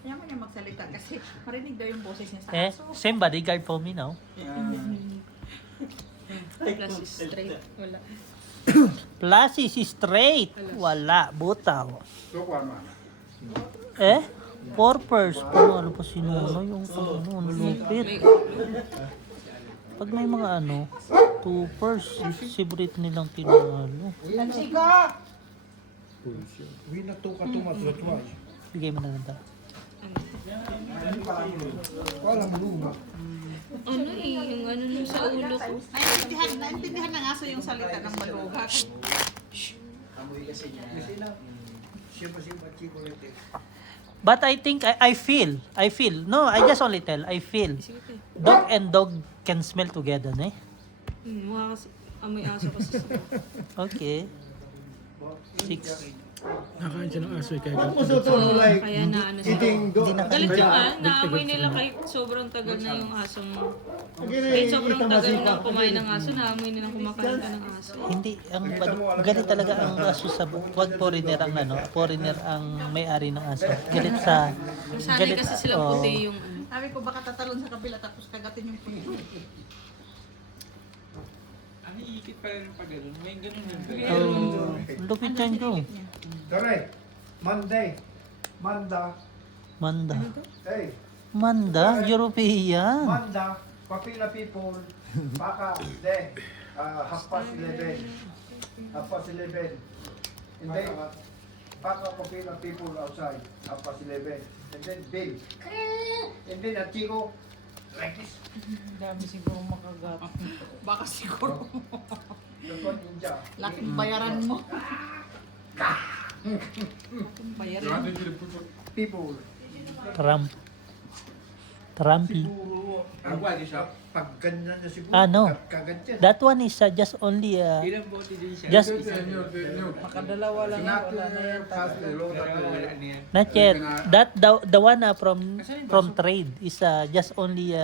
Kaya mo niya magsalita kasi marinig daw yung boses niya sa Eh, aso. same bodyguard for me now. Plus straight. Wala. Plus is straight. Wala, butaw. Eh? Purpose. Ano pa sinuno yung ano, lupit. Pag may mga ano, toopers, favorite nilang pinalo. Wina to ka to matutwaj. Bigay mo na lang ta. Wala mo luma. Ano eh, yung ano nung sa ulo ko. Naintindihan ng aso yung salita ng malugat. But I think, I feel. No, I just only tell, I feel. Dog and dog can smell together, ne? Mukha kasi, amoy aso kasi sa Okay. 6. Nakain siya ng aso eh, kaya kaya na ano siya. Hindi na Galit yung naamoy nila kahit sobrang tagal na yung asong... Kahit sobrang tagal na kumain ng aso, naamoy nilang kumakain ka ng aso. Hindi, galit talaga ang aso sa wag foreigner ang ano, foreigner ang may-ari ng aso. Galit sa Sanay kasi silang oh. puti yung... Sabi ko baka tatalon sa kabila tapos kagatin yung puno. Ang iikit pala ng pag gano'n. May ganun yung Oh, lupit yan ko. Correct. Monday. Manda. Manda. Hey. Manda, European. Manda. Papila people. Baka. De. 11:30. 11:30. And then, Paka Papila people outside. 11:30. And then Bill. And then at Chico. Like this. Dami siguro makagat. Baka siguro The one ninja. laking bayaran mo. Bayaran. People. Trump. Trumpy. Siguro. Pag ganyan na siguro. Ano? Kaganyan. That one is just only Ilang bote din siya? just Makadalawa lang yan, wala na yan. Wala na yan. not yet. That the one from trade is just only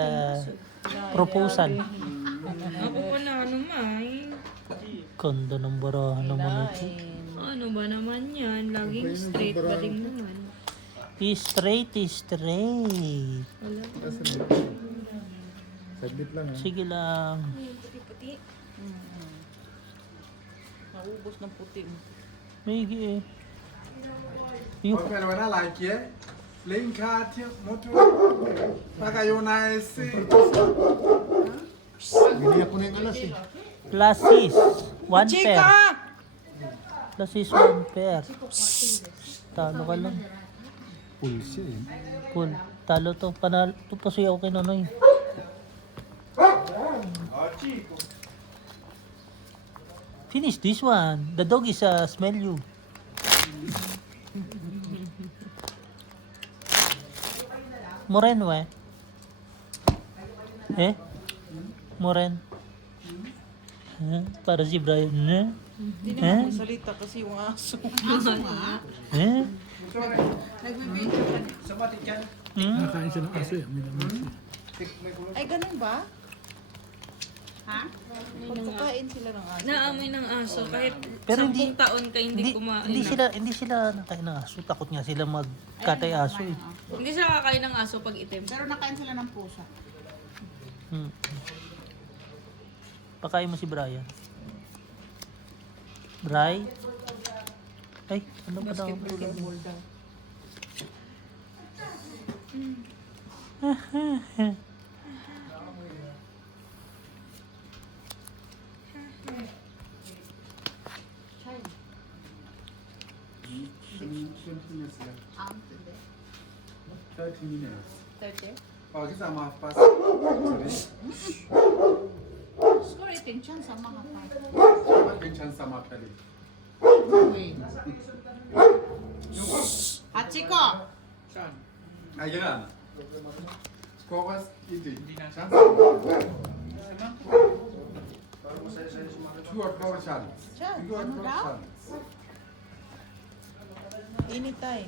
proposal. Ako pa na ano may. Kondo ng barahan naman ito. Ano ba naman yan? Laging straight ba din naman? Straight is straight. Wala. Saglit lang Sige lang. Naubos ng puti. May yung Pero wala like eh. Link card moto. Baka yun na si. Biniyak ko na yung alas eh. plus is 1 pair. Plus is 1 pair. Talo ka lang. Full siya eh. Cool. Talo to. Panalo. Ito pa siya okay na noy. Finish this one. The dog is smell you. Moren we. Eh? Moren. Para si Brian. Hindi naman magsalita kasi yung aso. Aso nga. Eh? Nagbibideo ka na. Sumatik yan. Nakain siya ng aso eh. May naman siya. Ay, ganun ba? Ha? Pagkakain sila ng aso. Naamoy ng aso kahit Pero 10 taon ka hindi kumain. hindi sila nakain ng aso. Takot nga sila magkatay aso eh. Hindi sila kakain ng aso pag itim. Pero nakain sila ng pusa. Pakain mo si Brian. Bri? Ay, ano ba daw? Basketball daw. Hindi. 30 minutes. 30? Oh, kasama pas. Siguro itin siya sa mga pa. Pinsan sama pali. Hachiko! Saan? Ayan. Skokas iti. Hindi na. Chance. Sama? Two or four chance. Siya, Two or ano four daw? chance. anytime.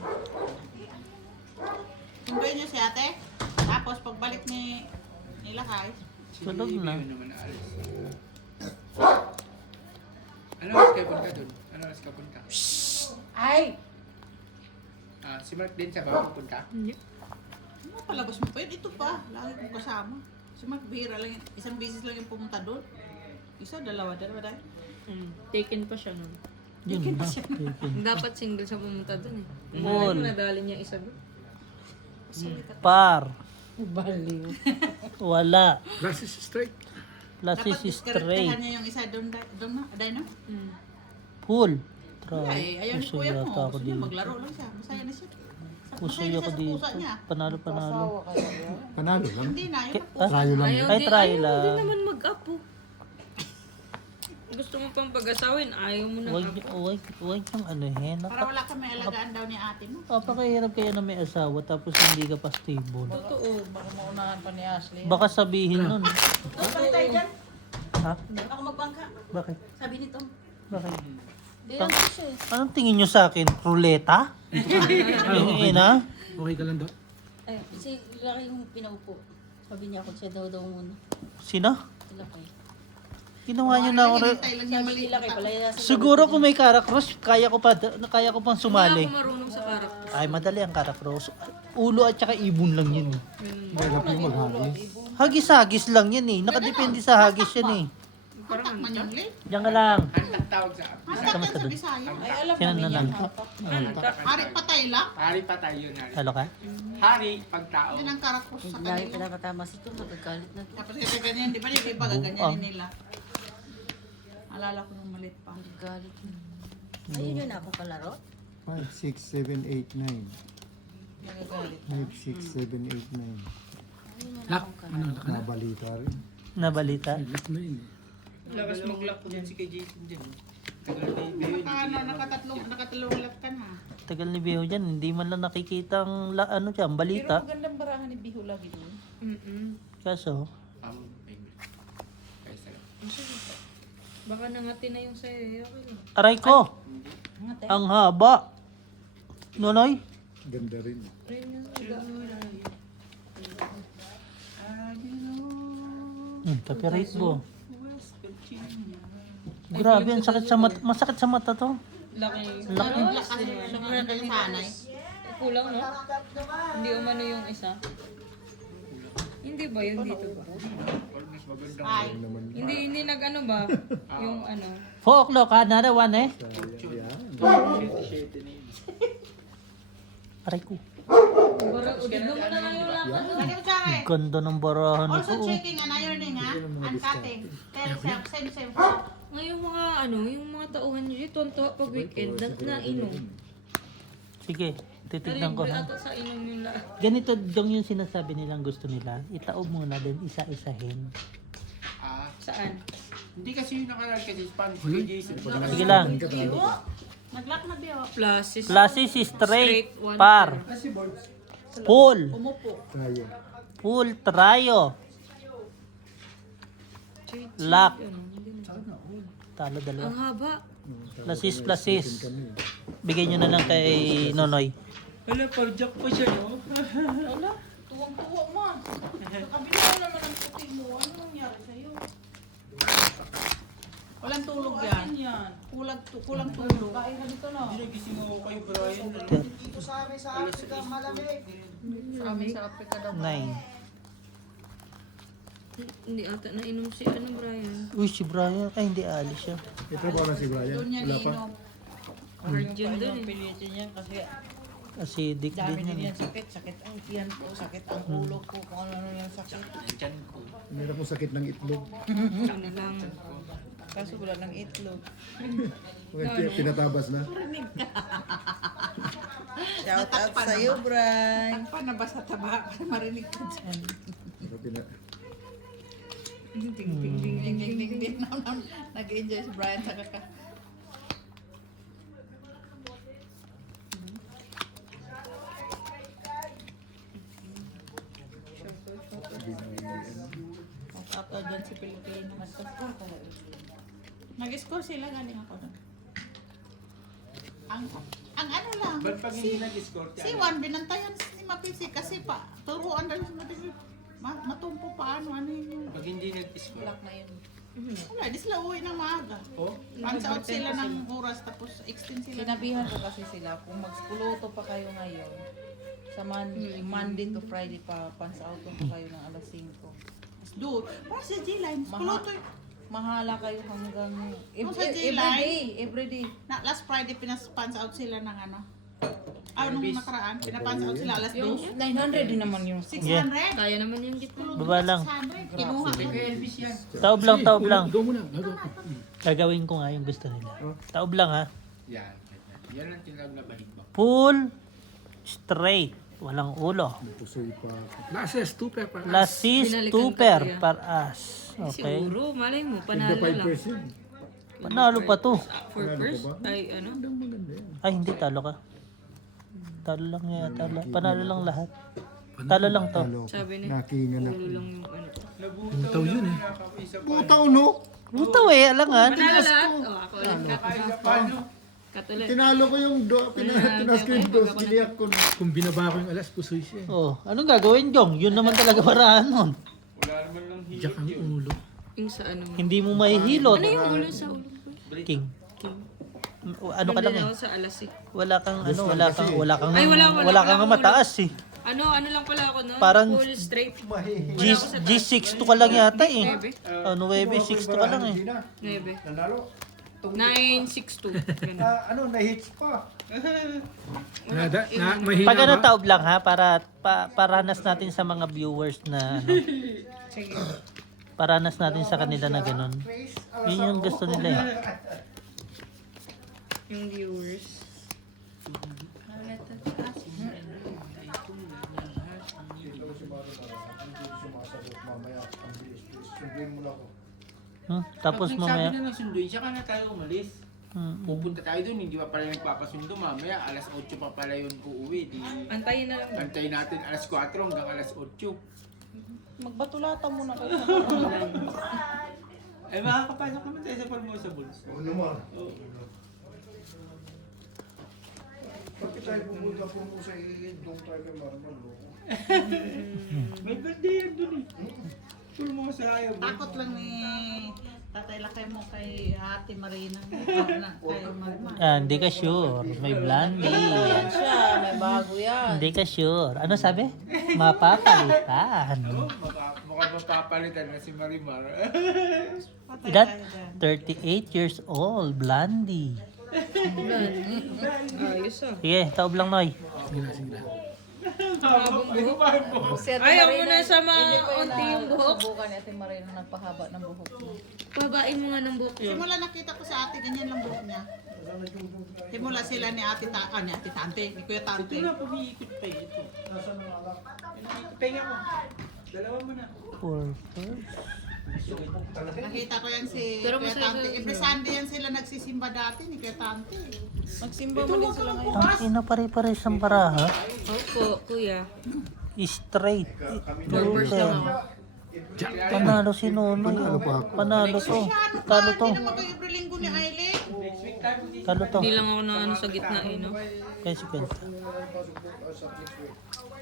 Sunduin niyo si ate. Tapos pagbalik ni Lakay, Tulog na. Ano naman alis. Ano oras kayo punta dun? Ano oras ka punta? Ay! Si Mark din sa bago punta? Hindi. Palabas mo pa yun. Ito pa. Lagi kong kasama. Kasi magbihira lang yun. Isang beses lang yung pumunta doon. Isa, dalawa dahil. Taken pa siya nun. Yun na. Dapat single siya pumunta dun eh. Paul. Nadali niya isa doon. Par. Baliw. Wala. Last is straight. Last Dapat is straight. diskartehan niya yung isa doon na. Aday na. Full. Wala eh. Ayaw ni Puso kuya yata mo. ako Gusto niya dito. maglaro lang siya. Masaya na siya. Puso Masaya na ako siya sa dito. pusa niya. Panalo. Panalo lang. Hindi na. Yung Ah, Tayo lang. Ayaw Ay, din, try ayaw lang. din naman mag-apo. Gusto mo pang pag-asawin, ayaw mo na Huwag apo. yung anuhin. para wala kami alagaan daw ni ate mo. Napakahirap kaya na may asawa tapos hindi ka pa stable. Totoo. Baka maunahan pa ni Ashley. Baka sabihin nun. Tayo dyan. Ha? Ako magbangka. Bakit? Sabi nito. Bakit? Di lang siya eh. Anong tingin nyo sa akin? Ruleta? Yung ina? Okay ka lang daw? Ay, si Laki yung pinaupo. Sabi niya ako siya daw muna. Sino? Si Laki. Ginawa nyo na ako. Hinintay lang niya Sabi mali. si Laki pala yun. Siguro kung may Caracross, kaya ko pang Wala sumali. ako marunong sa karakter. Ay, madali ang Caracross. Ulo at saka ibon lang yun. Eh. Mahirap yung maghagis. Hagis-hagis lang yan eh. Nakadepende sa hagis yan eh. Hatak man yung late. Diyan ka lang. Ang tawag sa Hatak yan sa Bisaya. Ay, alam Sino namin na yan. lang? Hatak. Hari patay lang. hari pa tayo na. Halo ka? Hari, pagtao. Yan ang karakos sa Lagi kanila. pinapatamas ito, magagalit na. Tapos kasi ganyan, di ba? Di ba gaganyanin nila? Alala ko nung malit pa. Magagalit na. Ayun yun ako kalaro. 5, 6, 7, 8, 9. Nagagalit. 5, 6, 7, 8, 9. Lock. Ano, lock na. Nabalita rin. Nabalita? Lock na yun eh. Lakas mag-lock ko din si kay Jason dyan. Tagal na yun. Ano, nakatalong lat ka na. Tagal ni Beho dyan. Hindi man lang nakikita ang ano dyan, Pero balita. magandang barahan ni Biho lagi doon. Kaso, Baka nangati na yung sa'yo. Okay lang. aray ko! Ngate. Ang haba! Nonoy? Ganda rin. Copyright mo. Grabe, ang sakit sa mata. Masakit sa mata to. Laki. Laki. Sobrang kayo sanay. Kulang, no? Hindi umano yung isa. Hindi ba yun dito ba? Ay, Hindi nag-ano ba? Yung ano. 4 o'clock, another one eh. Aray ko. Parang udin mo na ngayon lang. lagi mo tsara eh. Ganda ng barahan Also nito. checking and ironing ha. And cutting. Tell same. Ngayon mga ano, yung mga tauhan nyo dito, tuwa pag weekend, na-inom. Sige, titignan ko Libre ha. ata sa inom yung lahat. Ganito dong yung sinasabi nilang gusto nila. Itaob muna din, isa-isahin. Saan? Hindi kasi yung nakalala kasi Spanish kay Jason. Sige lang. Naglock na biyo. Pluses. Pluses is straight, one par. Full. Umupo. Tayo. Full trio. Lock. Talo Ang dalawa. haba. Pluses. Bigay nyo na lang kay Nonoy. Wala, parjak pa siya, no? Wala. Tuwang-tuwa man. Kabila naman ang puti mo. Ano nangyari sa'yo? Walang tulog yan. Yan. Kulang tulog. Kain ka dito na. Gising ako kayo, Brian. Dito sa amin sa Africa, malamig. Sa amin sa Africa daw. 9. Hindi ata nainom si ano Brian. Uy, si Brian. Ay, hindi alis siya. Ito ba na si Brian? Doon yan Wala pa. iinom. Virgin Ayun dun ang eh. pilitin yan kasi Acidic dami din din yan. yan sakit. Sakit ang tiyan ko, sakit ang ulo ko, kung ano yung sakit. Diyan ko. Meron po sakit ng itlog. Ano lang. Kaso wala ng itlog. Pinatabas na. Shout out sa'yo, Brian. Takpan na ba sa taba? Para marinig ka dyan. Pero Ding ding ding ding ding ding ding. Nag-enjoy si Brian sa kaka. Shout out dyan si Pilipino. Nag-score sila galing ako doon. Ang ano lang, Ba't pag hindi nag-score si Juan binantayan si Mapisi kasi pa turuan daw si Mapisi. Matumpo pa ano yun. Pag hindi nag-score. Black na yun. Wala, di sila uwi ng maaga. Oh? Runs out sila ng oras tapos extend sila. Sinabihan ko kasi sila, kung magsuluto pa kayo ngayon, Sa Monday to Friday pa, pants out ko kayo ng alas 5. Do. Para sa J-Line. Kulutoy. Mahala kayo hanggang Sa J-Line. everyday. Last Friday, pinapans out sila ng ano. Nung nakaraan, pinapans out sila alas Yung 2. 900 din naman yung 600. Kaya naman yung gitna. Baba lang. 600. Kinuha ko. Elvis yan. Taob lang, taob lang. Go muna. Go. Gagawin ko nga yung gusto nila. Taob lang ha. Yan. Yan ang tinawag na bahitbak. Full straight. Walang ulo. Pusoy pa. Lases, tupe pa. Lasis Binalikan tuper ka kaya. par as. Okay. Siguro, malay mo, Tigda panalo lang. 5%. Panalo pa to. For first, ay ano? Ay, hindi. Talo ka. Talo lang yata. Panalo lang lahat. Talo lang to. Sabi niya, Nakinga na. ulo lang yung ano. Butaw yun eh. Butaw no? Butaw eh. Alangan. Panalo lahat? O, ako ulit. Katulad. Tinalo ko yung tinas ko yung dos. Giliyak ko na. Kung binaba ko yung alas, pusoy siya. Oh, anong gagawin, Jong? Yun naman talaga paraan nun. Wala naman lang Jack ang ulo. Yung sa ano mo. Hindi mo mahihilot. Ano yung ulo sa ulo? King. King. Ano ka lang Nandun eh. ako sa alas eh. Wala kang ano, Ay, wala kang akong mataas eh. Ano lang pala ako no? Parang- Full straight. G6 to ka lang yata eh. 9. Ano, 6 to ka lang eh. 9. Nanalo. 962. Ganun. Na-hits pa. Mahina Pag ano ba? taob lang ha, para paranas natin sa mga viewers na ano. Paranas natin sa kanila na ganun. Yun yung gusto nila eh. Yung viewers. Tapos Pag mamaya, nagsabi na ng sunduin, siya ka na tayo umalis. Pupunta tayo doon, hindi pa pala nagpapasundo. Mamaya, alas 8 pa pala yun uuwi. Di, Antayin na lang. antayin natin alas 4 hanggang alas 8. Magbatulata muna kayo. Ay, makakapasok naman tayo sa Formosa Bulls. naman. Oo. Pag tayo pumunta po sa doon tayo kay Marman. May birthday yan doon eh. Formosa ayaw mo. Takot lang ni Tatay Lakay mo kay Ate Marina. Kay Marma. hindi ka sure. May blondie. Yan siya, may bago yan. Hindi ka sure. Ano sabi? Mapapalitan. Mukhang mapapalitan na si Marimar. Patay That tayo 38 dyan. years old, blondie. Ayos ah. Sige, taob lang, Noy. Ay, ako muna sa mga unti yung buhok. Subukan ni Ate Marina nagpahaba ng buhok niya. Babain mo nga ng buhok yun. Simula nakita ko sa ate, ganyan lang buhok niya. Simula sila ni Ate Tante, ni Kuya Tante. Ito na, pag-iikot pa eh. Ito. Tenga mo. Dalawa mo na. Nakita ko yan si Pero Kuya masaya Tante. ka- Every Sunday yan sila nagsisimba dati ni Kuya Tante. Magsimba mo din sila ngayon. Ang ina pare-pares ang baraha. Opo, kuya. Straight. Purpose lang ako. Panalo si Nonoy. Panalo to. Talo to. Hindi naman kayo every linggo ni Aileen. Talo to. Hindi lang ako na ano sa gitna eh, no? Kaya si Kwenta.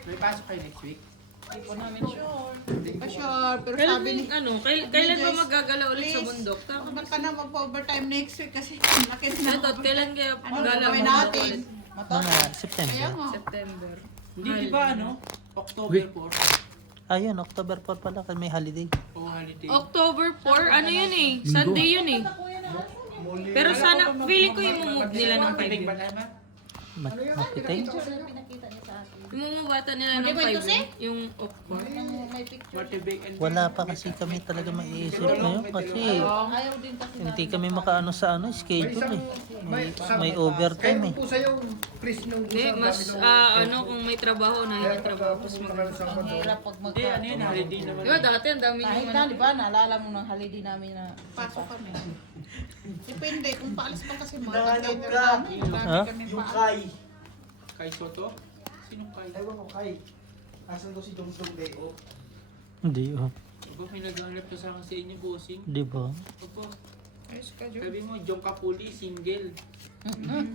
May pasok kayo next week? Hindi po namin sure. Pa sure, pero Kailan, sabi ni kailan ba magagala ulit sa bundok? Ba't ka na magpa-overtime next week kasi laki na Ito, kailan kaya Ano gala gawin mo natin? ulit? Mga September. Kaya nga. September. Hindi, di ba ano? October 4. Ayun, October 4 pala kasi may holiday. O holiday. October 4, ano yun eh? Sunday yun eh. Pero sana, feeling ko yung move nila ng 5 Big yun. ba tayo ba? Mapiting? Yung bata nila ng 5 yung October. Matibig and Wala pa kasi kami talaga maiisip ngayon kasi Ayaw din kasi hindi kami makaano sa ano schedule eh. May overtime eh. po sa'yo, please nung Hindi, mas ano kung may trabaho na yung trabaho tapos mag... ang hirap pag Hindi, ano yun, holiday naman. Di ba dati ang dami Kahit yung na, ano. di ba, naalala mo ng holiday namin na Pasok kami. Depende kung paalis pa kasi mga container namin. Marami Ha? kami Yung pa. Kai. Kay Soto? Sinong Kay? Ewan ko Kai. Asan daw si Dongdong Leo? Hindi oh. Opo, may naghanap ka sa akin sa inyo, bossing. Di ba? Opo. Sabi mo, Jong Kapuli, single.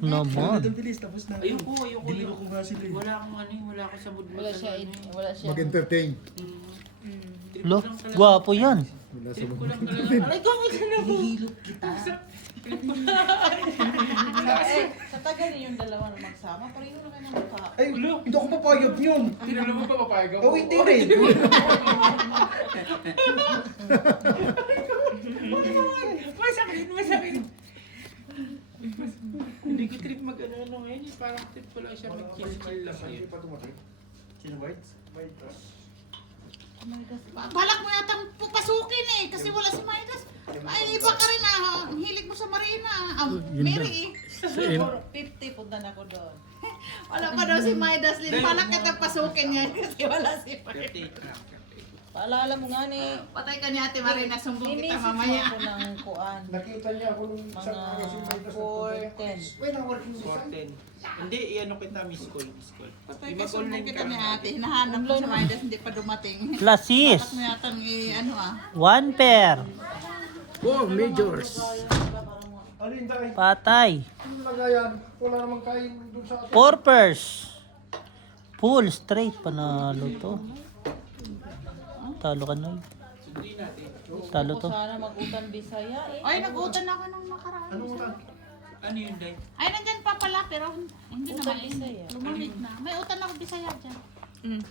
Naman. Bilis, tapos na. Ayoko, ayoko. Dinilo ko nga sila eh. Wala akong ano, wala ako sa mood. wala siya, wala siya. Mag-entertain. Lo, gwapo yan. Wala sa Trip ko lang talaga. Aray, gawin ka na po. Hihilot kita. Sa tagal yung dalawa na magsama, pareho na kayo ng mukha. Ay, hindi ako papayag yun. Tinalo mo pa papayag ako. Oh, hindi rin. Masakit. Hindi ko trip mag-ano ngayon. Parang trip ko lang siya mag-kill lang Hindi kayo. pa tumatay. Sino ba? Maidas. Balak mo yatang pupasukin eh, kasi wala si Midas. Ay, iba ka rin ah. Ang hilig mo sa Marina. Mary eh. Sa 50 punta na ako doon. Wala pa daw si Midas Lin. Balak kita pasukin niya kasi wala si Midas. 38 na. Paalala mo nga ni, Patay ka ni Ate Marina, sumbong kita inisip mamaya. ako ng kuan. Nakita niya ako nung isang araw si Maidas. Mga 4:10. Wait, working sa 410. Hindi, iano kita, miss call. Patay ka, sumbong kita ni Ate. Hinahanap ko si Midas, hindi pa dumating. Classes. Balak mo yatang ano ah. 1 pair. 4 majors. Alin tayo? Patay. Ano lagayan? Wala namang kain doon sa atin. 4 pairs. Full straight panalo to. Talo ka na. Sundin natin. Talo to. Sana mag-utan Bisaya eh. Ay, nag-utan ako nung nakaraan. Anong utan? Ano yun, Day? Ay, nandyan pa pala, pero hindi Utan naman. Bisaya. Lumamig na. May utan ako Bisaya dyan.